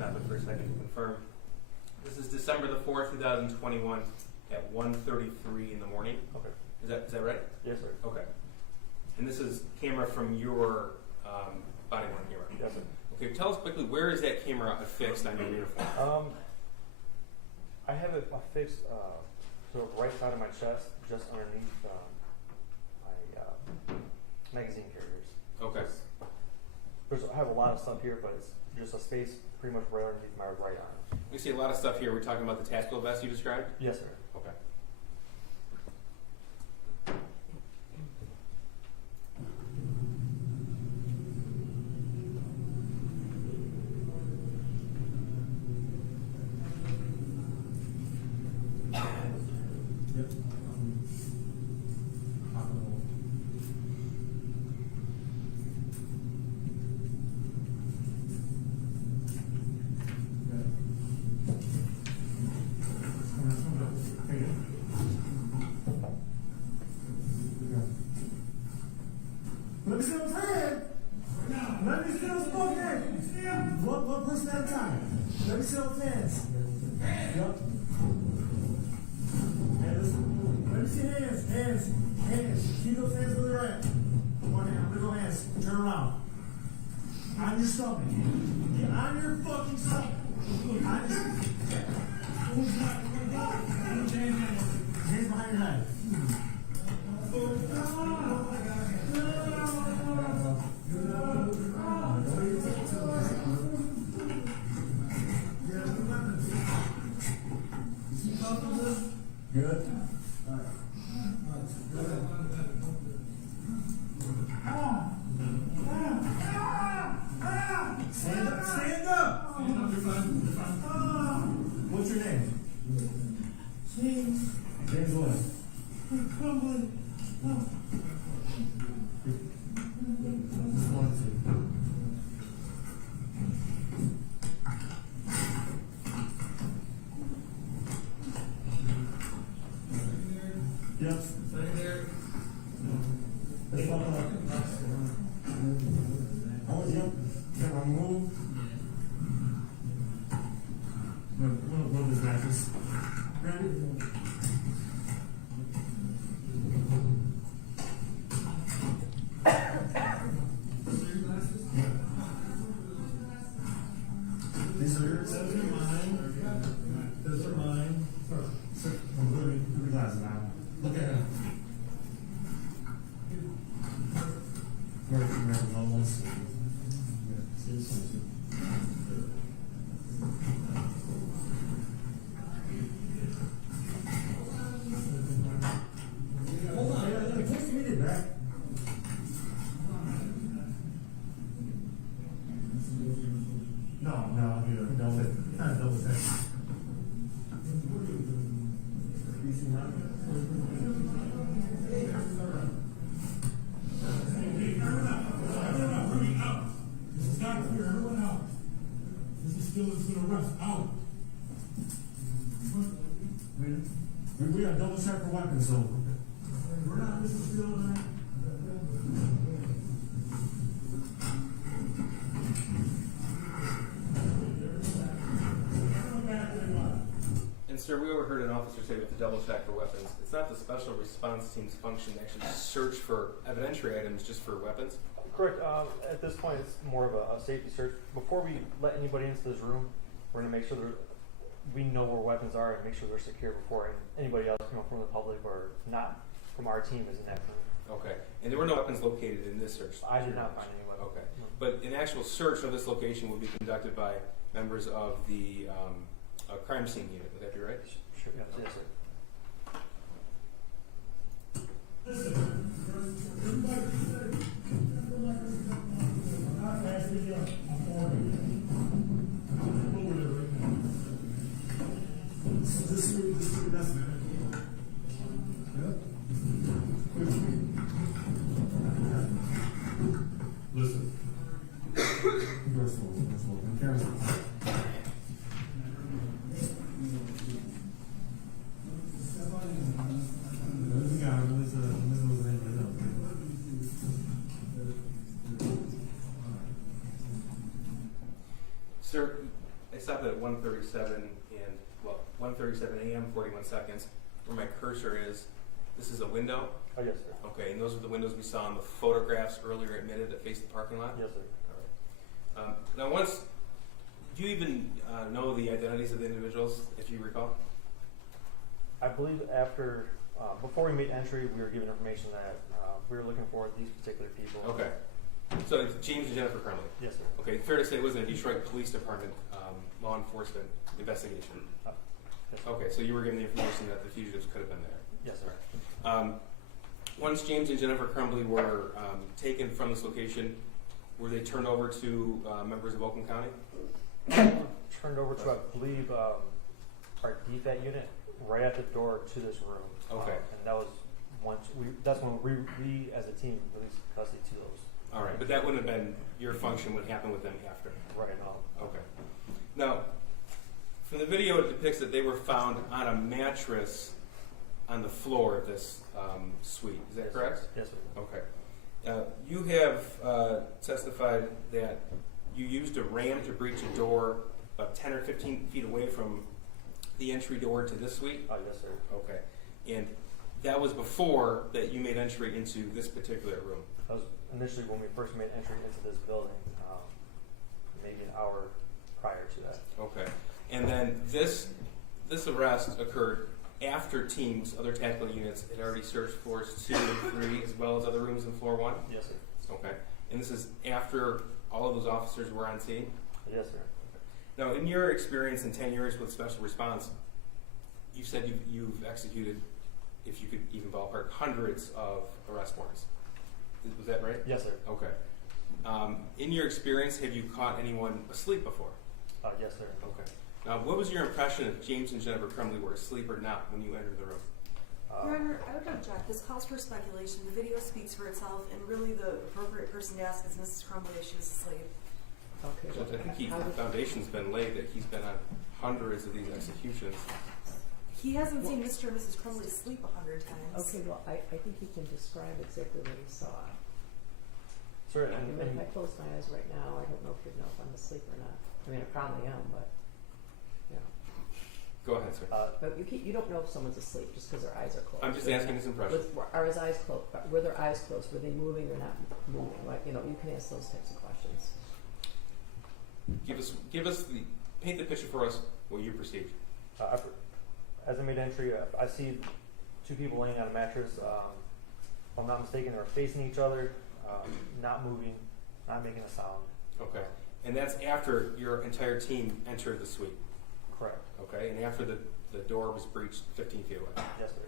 stop it for a second to confirm. This is December the 4th, 2021 at 1:33 in the morning. Okay. Is that right? Yes, sir. Okay. And this is camera from your body worn camera? Yes, sir. Okay, tell us quickly, where is that camera affixed on your uniform? I have it affixed sort of right side of my chest, just underneath my magazine carriers. Okay. I have a lot of stuff here, but it's just a space pretty much right underneath my right arm. We see a lot of stuff here. We're talking about the tactical vest you described? Yes, sir. Okay. Let me see what I'm saying. Let me see what's spoken. One person at a time. Let me see what I'm saying. Yup. Let me see hands. Keep those hands where they're at. One hand, I'm gonna go hands. Turn around. On your stomach. Get on your fucking stomach. Hands behind your head. Good. Stand up. Stand up. What's your name? James. James what? Just one, two. Yep. Right there. Let's walk up. I want you. Can I move? We'll move this mattress. Ready? These are yours. Those are mine. Those are mine. I'm putting the glasses on. Look at him. Where do you remember those? See this one? Hold on, take me back. No, I'll do it. Double it. Kind of double check. We got double check for weapons, so we're not missing still on that. And sir, we overheard an officer say with the double check for weapons, it's not the special response team's function to actually search for evidentiary items just for weapons? Correct. At this point, it's more of a safety search. Before we let anybody into this room, we're going to make sure we know where weapons are and make sure they're secure before anybody else from the public or not from our team is in that room. Okay. And there were no weapons located in this search? I did not find any weapons. Okay. No. But an actual search of this location will be conducted by members of the crime scene unit. Would that be right? Sure. Yes, sir. Listen, this is the best. Listen. Sir, I 1:37 and 1:37 a.m. 41 seconds. Where my cursor is, this is a window. Oh, yes, sir. Okay, and those are the windows we saw in the photographs earlier admitted that face the parking lot. Yes, sir. Now, do you even know the identities of the individuals, if you recall? I believe after, before we made entry, we were given information that we were looking for these particular people. Okay. So it's James and Jennifer Crumley. Yes, sir. Okay, fair to say it wasn't a Detroit Police Department law enforcement investigation. Yes, sir. Okay, so you were given the information that the fugitives could have been there. Yes, sir. Once James and Jennifer Crumley were taken from this location, were they turned over to members of Oakland County? Turned over to, I believe, our DFAT unit right at the door to this room. Okay. And that was that's when we as a team released custody to those. All right, but that wouldn't have been your function. Would happen with them after. Right now. Okay. Now, from the video, it depicts that they were found on a mattress on the floor of this suite. Is that correct? Yes, sir. Okay. You have testified that you used a ram to breach a door about 10 or 15 feet away from the entry door to this suite? Yes, sir. Okay. And that was before that you made entry into this particular room? That was initially when we first made entry into this building, maybe an hour prior to that. Okay. And then this arrest occurred after teams, other tactical units, had already searched floors 2 and 3 as well as other rooms in floor 1? Yes, sir. Okay. And this is after all of those officers were on scene? Yes, sir. Now, in your experience in 10 years with special response, you said you've executed, if you could even ballpark, hundreds of arrest warrants. Was that right? Yes, sir. Okay. In your experience, have you caught anyone asleep before? Yes, sir. Okay. Now, what was your impression if James and Jennifer Crumley were asleep or not when you entered the room? Your Honor, I would object. This calls for speculation. The video speaks for itself, and really the appropriate person to ask is Mrs. Crumley if she was asleep. Okay. So I think the foundation's been laid that he's been on hundreds of these executions. He hasn't seen Mr. and Mrs. Crumley sleep 100 times. Okay, well, I think he can describe exactly what he saw. Sir, I mean, if I close my eyes right now, I don't know if you'd know if I'm asleep or not. I mean, I probably am, but, you know. Go ahead, sir. But you don't know if someone's asleep just because their eyes are closed. I'm just asking his impression. Are his eyes closed? Were their eyes closed? Were they moving or not moving? Like, you know, you can ask those types of questions. Paint the picture for us what you perceived. As I made entry, I see 2 people laying on a mattress. If I'm not mistaken, they were facing each other, not moving, not making a sound. Okay. And that's after your entire team entered the suite. Correct. Okay. And after the door was breached 15 feet away. Yes, sir.